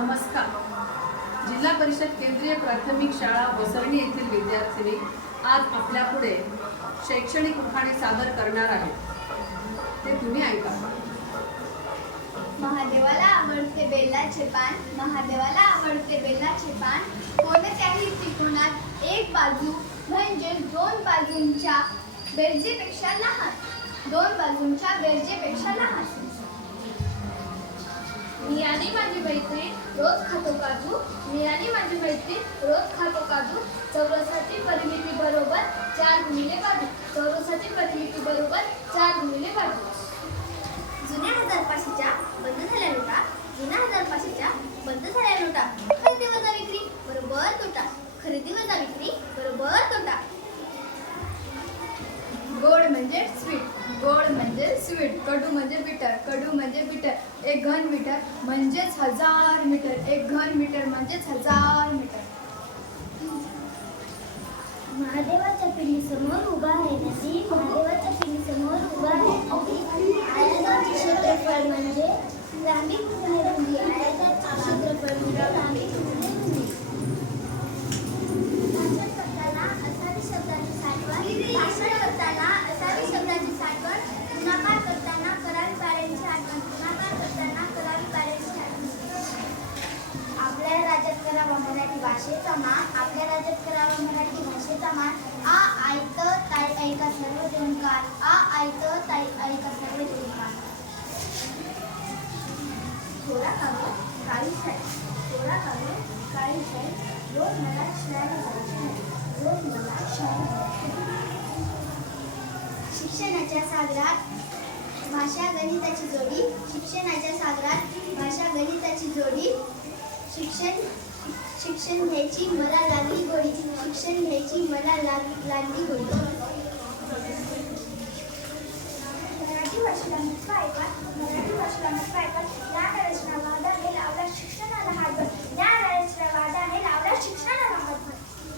नमस्कार. जिल्हा परिषद केंद्रीय प्राथमिक शाळा वसरणी येथील विद्यार्थिनी आज आपल्या पुढे शैक्षणिक उखाणे सादर करणार आहेत. ते तुम्ही ऐका. महादेवाला आवडते बेलाचे पान, महादेवाला आवडते बेलाचे पान. कोणत्याही त्रिकोणात एक बाजू म्हणजे दोन बाजूंच्या बेरजेपेक्षा लहान, दोन बाजूंच्या बेरजेपेक्षा लहान. मी आणि माझी मैत्रीण रोज खातो काजू, मी आणि माझी मैत्रीण रोज खातो काजू. चौरसाची परिमिती बरोबर 4 गुणिले बाजू, चौरसाची परिमिती बरोबर 4 गुणिले बाजू. जुन्या 1000 बंद झाल्या नोटा, जुन्या 1000 बंद झाल्या नोटा. खरेदी वजा विक्री बरोबर तोटा, खरेदी वजा विक्री बरोबर तोटा. गोड म्हणजे स्वीट, गोड म्हणजे स्वीट. कडू म्हणजे बिटर, कडू म्हणजे बिटर. एक घन मीटर म्हणजेच 1000 मीटर, एक घन मीटर म्हणजेच 1000 मीटर. महादेवाच्या पिंडीसमोर उभा आहे नदी, महादेवाच्या पिंडीसमोर उभा आहे नदी. आयताचे क्षेत्रफळ म्हणजे लांबी गुणिले रुंदी, आयताचे क्षेत्रफळ म्हणजे लांबी गुणिले रुंदी. भाषण करताना असावी शब्दाची साठवण, भाषण करताना असावी शब्दाची साठवण. गुणाकार करताना करावी पाऱ्यांची आठवण, गुणाकार करताना करावी पाऱ्यांची आठवण. आपल्या राज्यात करावा मराठी भाषेचा मान, आपल्या राज्यात करावा मराठी भाषेचा मान. आ ऐक ताई ऐका सर्व देऊनकार, आ ऐक ताई ऐका सर्व देऊनकार. थोडा कागद काळी शाई, थोडा कागद काळी शाई. रोज मला शाळेला जायचे आहे, रोज मला शाळेला जायचे आहे. शिक्षणाच्या सागरात भाषा गणिताची जोडी, शिक्षणाच्या सागरात भाषा गणिताची जोडी. शिक्षण घ्यायची मला लागली गोडी, शिक्षण घ्यायची मला लागली गोडी. मराठी भाषेला मुख्य ऐका, मराठी भाषेला मुख्य ऐका. या रचनाला